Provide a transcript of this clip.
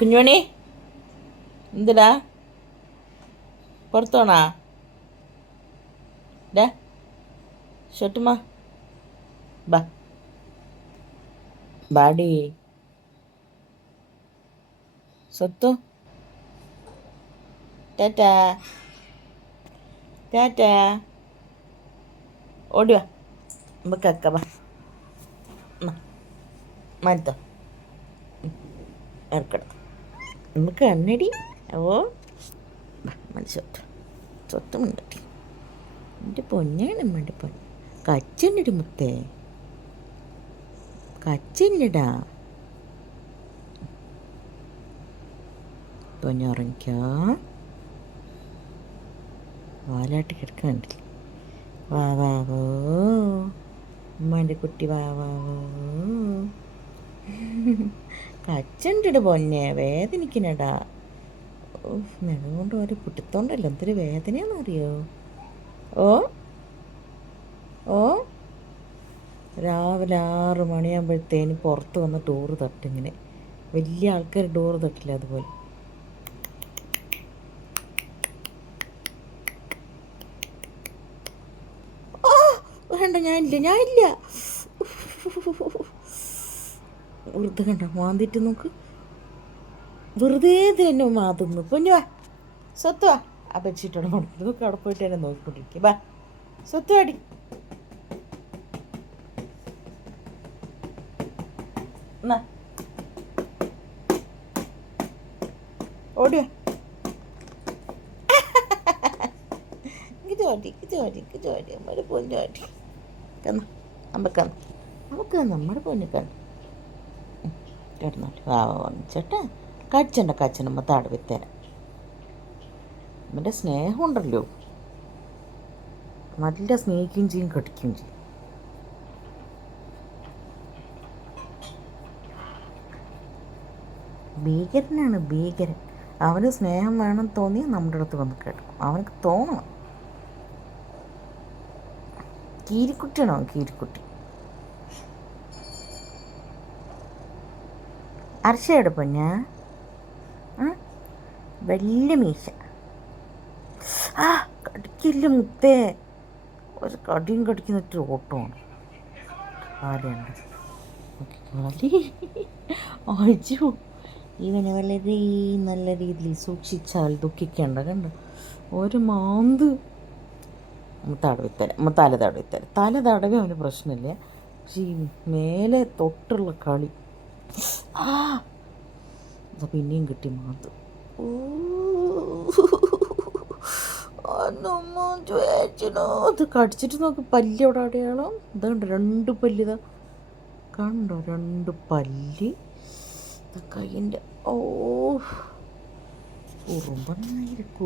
കുഞ്ഞുമണി എന്തിടാ പുറത്തോണാ ഡാ ഷട്ടുമാ ബാ ബാടി സ്വത്തു ടാറ്റാ ടാറ്റാ ഓടിവാ നമുക്ക് അക്ക ബാ മരുത്തോ ഇറക്കണം നമുക്ക് കണ്ണടി ഓ മനസ്സൊത്ത് സ്വത്ത് മുണ്ടട്ടി എൻ്റെ പൊന്നാണ് നമ്മുടെ പൊന്ന് കച്ചുണ്ടടി മുത്തേ കച്ചില്ലടാ പൊന്നുറങ്ങിക്കോ വാലാട്ടി കിടക്കണ്ടില്ല വാ വാവോ ഉമ്മാൻ്റെ കുട്ടി വാ വാവോ കച്ചുണ്ടടി പൊന്നെ വേദനിക്കണടാ നെടുകൊണ്ട് ഒരു പിടുത്തോണ്ടല്ലോ എന്തൊരു വേദനയാണെന്നറിയോ ഓ ഓ രാവിലെ 6 മണിയാകുമ്പോഴത്തേന് പുറത്ത് വന്ന് ഡോറ് തട്ടിങ്ങനെ വലിയ ആൾക്കാർ ഡോറ് തട്ടില്ല അതുപോലെ വേണ്ട ഞാനില്ല വെറുതെ കണ്ട മാന്തിട്ട് നോക്ക് വെറുതെ തന്നെ മാതുന്നു പൊന്നുവാ സ്വത്തുവാ ആ ബെഡ്ഷീറ്റോടെ മണക്കുന്നത് നോക്ക് അവിടെ പോയിട്ട് തന്നെ നോക്കിക്കൊണ്ടിരിക്കുക ബാ സ്വത്തുവാടി എന്നാ ഓടിയോ ജോടി നമ്മുടെ പൊന്നോടി കന്ന നമുക്ക് നമ്മുടെ പൊന്നു കന്നു കിടന്നോട്ടെ വാങ്ങിച്ചേട്ടാ കച്ചണ്ട താട് വിത്തേരാം നമ്മുടെ സ്നേഹമുണ്ടല്ലോ നല്ല സ്നേഹിക്കുകയും ചെയ്യും കടിക്കുകയും ചെയ്യും ഭീകരൻ അവന് സ്നേഹം വേണം തോന്നി നമ്മുടെ അടുത്ത് വന്ന് കിടക്കും അവനക്ക് തോന്നണം കീരിക്കുട്ടിയാണോ കീരിക്കുട്ടി അർഷയുടെ പൊന്നാ വലിയ മീശ ആ കടിക്കില്ല മുത്തേ ഒരു കടിയും കടിക്കുന്നിട്ട് ഓട്ടമാണ് കാലുണ്ട് അയ്യോ ഇവനെ വളരെ നല്ല രീതിയിൽ സൂക്ഷിച്ചാൽ ദുഃഖിക്കേണ്ട കണ്ട ഒരു മാന്ത് തല തടവി അവന് പ്രശ്നമില്ല പക്ഷേ ഈ മേലെ തൊട്ടുള്ള കളി പിന്നെയും കിട്ടി മാന്ത് അത് കടിച്ചിട്ട് നോക്ക് പല്ല് അവിടെ അടയാളം ഇതുണ്ട് 2 പല്ല് ഇതാ കണ്ടോ 2 പല്ല് കയ്യിൻ്റെ ഓ കുറുമ്പനായിരിക്കും